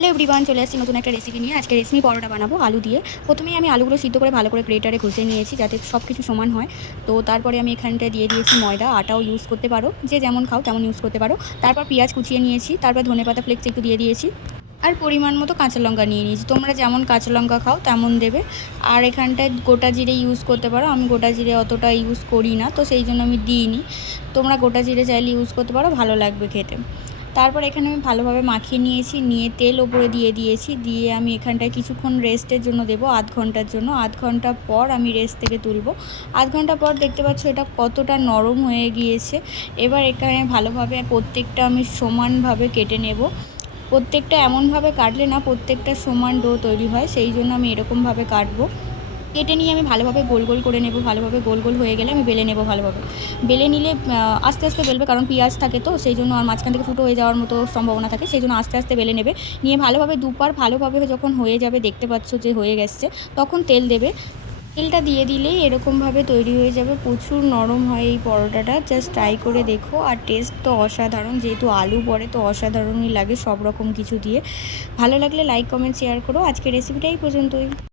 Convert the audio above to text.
Hello everyone, চলে আসছি নতুন একটা রেসিপি নিয়ে। আজকে রেশমি পরোটা বানাবো আলু দিয়ে। প্রথমেই আমি আলুগুলো সিদ্ধ করে ভালো করে গ্রেটারে ঘষে নিয়েছি যাতে সব কিছু সমান হয়। তো তারপরে আমি এখানটায় দিয়ে দিয়েছি ময়দা, আটাও ইউজ করতে পারো, যে যেমন খাও তেমন ইউজ করতে পারো। তারপর পেঁয়াজ কুচিয়ে নিয়েছি, তারপর ধনেপাতা ফ্লেক্স একটু দিয়ে দিয়েছি, আর পরিমাণ মতো কাঁচা লঙ্কা নিয়ে নিয়েছি। তোমরা যেমন কাঁচা লঙ্কা খাও তেমন দেবে। আর এখানটায় গোটা জিরে ইউজ করতে পারো, আমি গোটা জিরে অতটা ইউজ করি না, তো সেই জন্য আমি দিইনি। তোমরা গোটা জিরে চাইলে ইউজ করতে পারো, ভালো লাগবে খেতে। তারপর এখানে আমি ভালোভাবে মাখিয়ে নিয়েছি, নিয়ে তেল ওপরে দিয়ে দিয়েছি, দিয়ে আমি এখানটায় কিছুক্ষণ রেস্টের জন্য দেবো, আধ ঘন্টার জন্য। আধ ঘন্টা পর আমি রেস্ট থেকে তুলবো। আধ ঘন্টা পর দেখতে পাচ্ছ এটা কতটা নরম হয়ে গিয়েছে। এবার এখানে ভালোভাবে প্রত্যেকটা আমি সমানভাবে কেটে নেব। প্রত্যেকটা এমনভাবে কাটলে না প্রত্যেকটা সমান ডো তৈরি হয়, সেই জন্য আমি এরকমভাবে কাটবো। কেটে নিয়ে আমি ভালোভাবে গোল গোল করে নেব। ভালোভাবে গোল গোল হয়ে গেলে আমি বেলে নেব। ভালোভাবে বেলে নিলে আস্তে আস্তে বেলবে, কারণ পেঁয়াজ থাকে তো সেই জন্য, আর মাঝখান থেকে ফুটো হয়ে যাওয়ার মতো সম্ভাবনা থাকে, সেই জন্য আস্তে আস্তে বেলে নেবে। নিয়ে ভালোভাবে দুপার ভালোভাবে যখন হয়ে যাবে, দেখতে পাচ্ছ যে হয়ে গেছে, তখন তেল দেবে। তেলটা দিয়ে দিলেই এরকমভাবে তৈরি হয়ে যাবে। প্রচুর নরম হয় এই পরোটাটা, জাস্ট ট্রাই করে দেখো। আর টেস্ট তো অসাধারণ, যেহেতু আলু পড়ে তো অসাধারণই লাগে সব রকম কিছু দিয়ে। ভালো লাগলে লাইক কমেন্ট শেয়ার করো। আজকের রেসিপিটা এই পর্যন্তই।